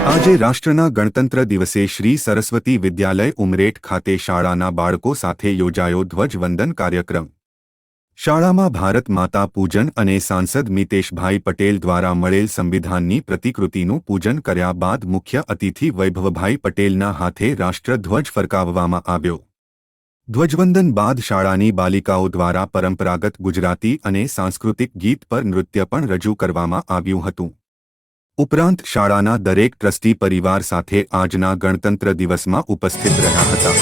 આજે રાષ્ટ્રના ગણતંત્ર દિવસે શ્રી સરસ્વતી વિદ્યાલય ઉમરેઠ ખાતે શાળાના બાળકો સાથે યોજાયો ધ્વજવંદન કાર્યક્રમ। શાળામાં ભારત માતા પૂજન અને સાંસદ મિતેશભાઈ પટેલ દ્વારા મળેલ સંવિધાનની પ્રતિકૃતિનું પૂજન કર્યા બાદ મુખ્ય અતિથિ વૈભવભાઈ પટેલના હાથે રાષ્ટ્રધ્વજ ફરકાવવામાં આવ્યો। ધ્વજવંદન બાદ શાળાની બાલિકાઓ દ્વારા પરંપરાગત ગુજરાતી અને સાંસ્કૃતિક ગીત પર નૃત્ય પણ રજૂ કરવામાં આવ્યું હતું। ઉપરાંત શાળાના દરેક ટ્રસ્ટી પરિવાર સાથે આજના ગણતંત્ર દિવસમાં ઉપસ્થિત રહ્યા હતા।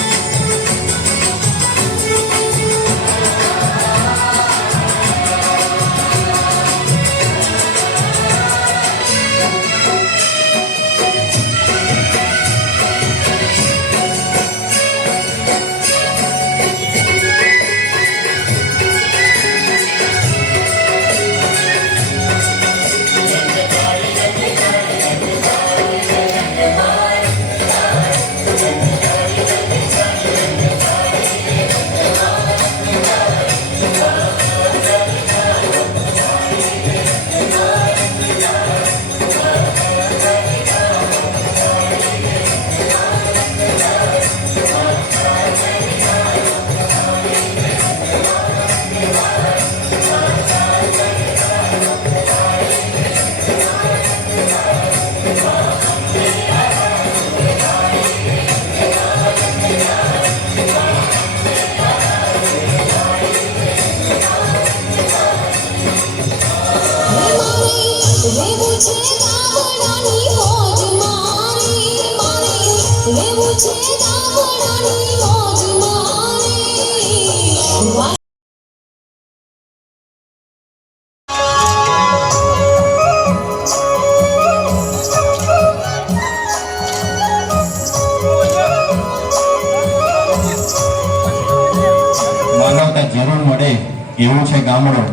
જરૂર મળે એવું છે ગામડું,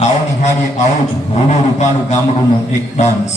આવો નિહાળીએ આવું જ રૂડું રૂપાળું ગામડુંનો એક ડાન્સ।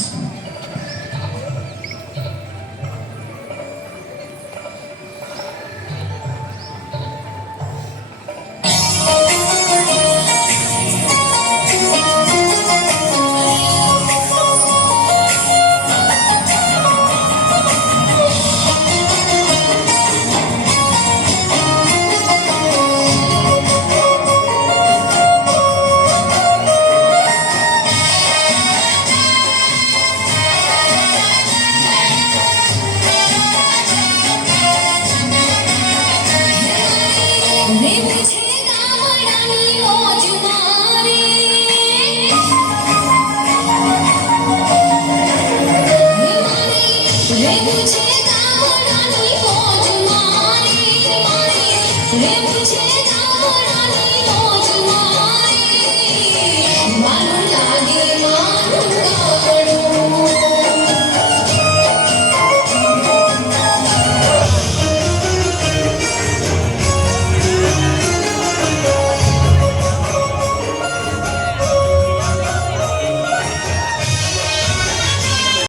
Let me